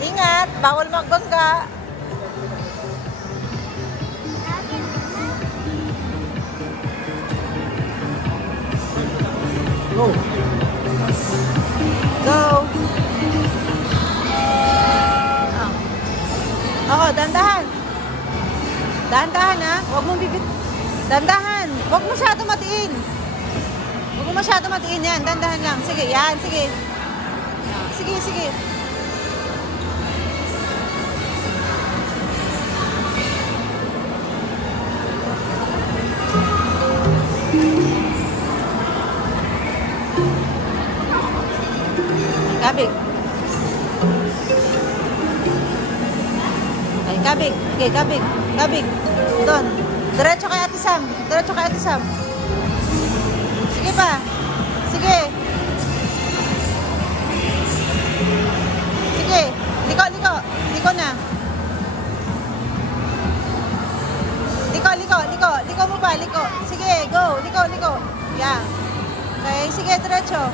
Ingat, bawal magbangga. Go. Go. Oo, dandahan. Dandahan ha. Huwag mong bibit. Dandahan. Huwag masyado matiin. Huwag mo masyado matiin yan. Dandahan lang. Sige, yan. Sige. Sige, sige. Kabig. Ay, kabig. Okay, kabig. Kabig. Doon. Diretso kay Ate Sam. Diretso kay Ate Sam. Sige pa. Sige. Sige. Liko, liko. Liko na. Liko, liko, liko. Liko mo pa, liko. Sige, go. Liko, liko. Yan. Okay, sige, diretso.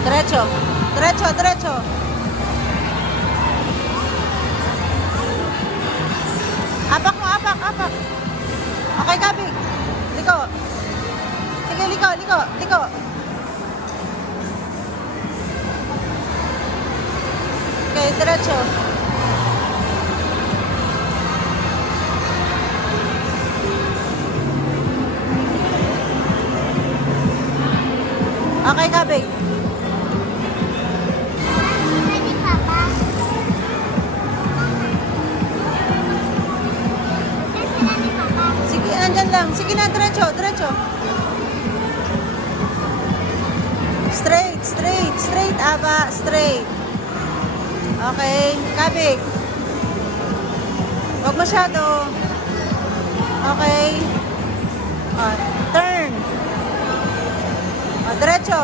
Derecho, derecho, derecho. Apak mo, apak, apak. Okay, Gabi. Liko. Sige, liko, liko, liko. Okay, derecho. Okay, Gabi. Andyan lang. Sige na, diretso, diretso. Straight, straight, straight, Aba, straight. Okay, kabig. Huwag masyado. Okay. Turn. Diretso.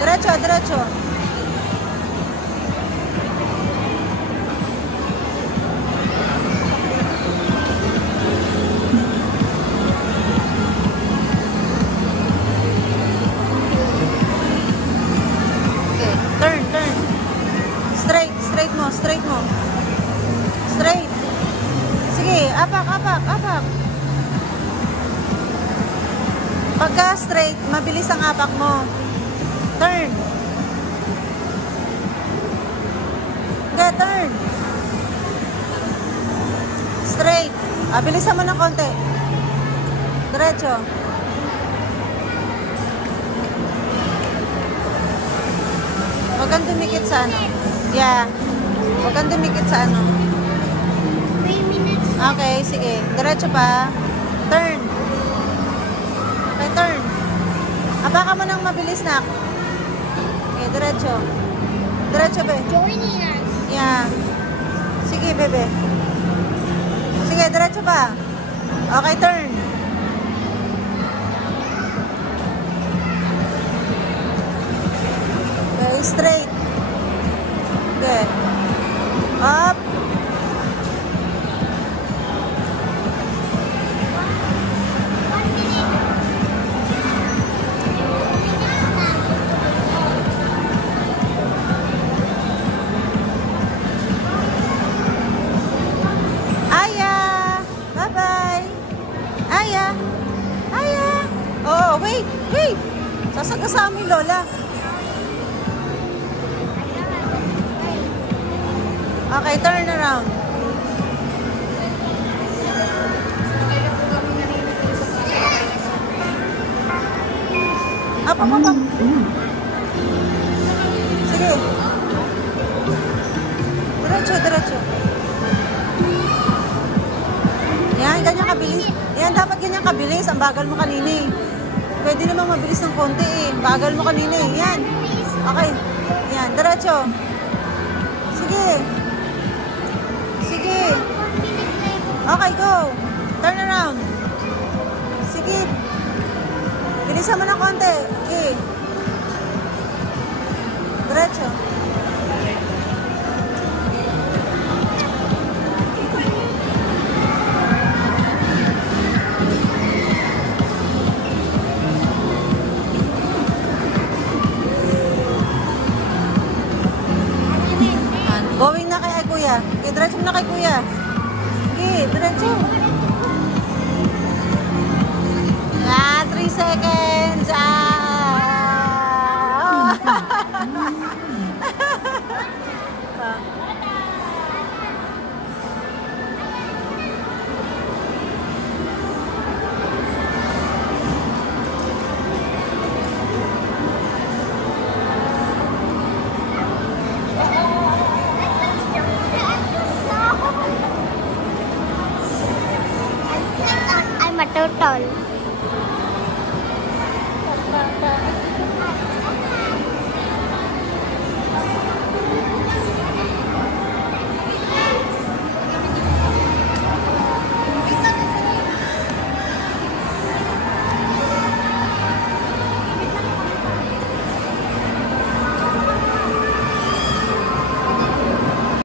Diretso, diretso. Straight mo, straight mo. Straight. Sige, apak, apak, apak. Pagka straight, mabilis ang apak mo. Turn. Okay, turn. Straight. Bilisan mo ng konti. Diretso. Huwag kang dumikit sa ano. Yeah. Huwag kang dumikit sa ano. 3 minutes. Okay, sige. Diretso pa. Turn. Okay, turn. Apakan mo ng mabilis na. Okay, diretso. Diretso, be. Joining us. Yeah. Sige, bebe. Sige, diretso pa. Okay, turn. Okay, straight. Okay. Up. Aya. Bye-bye. Aya. Aya. Oh, wait. Wait. Sasagasama mo yung lola. Okay, turn around. Up, up, up, up. Sige. Diretso, diretso. Yan, ganyan kabilis. Yan, dapat ganyan kabilis. Ang bagal mo kanina eh. Pwede naman mabilis ng konti eh. Bagal mo kanina eh. Yan. Okay. Yan, diretso. Sige. Sige. Okay, go. Turn around. Sige. Bilisan mo ng konti. Okay. kuya. Okay, diretso mo na kay kuya. Okay, diretso. 3 seconds. I'm a turtle.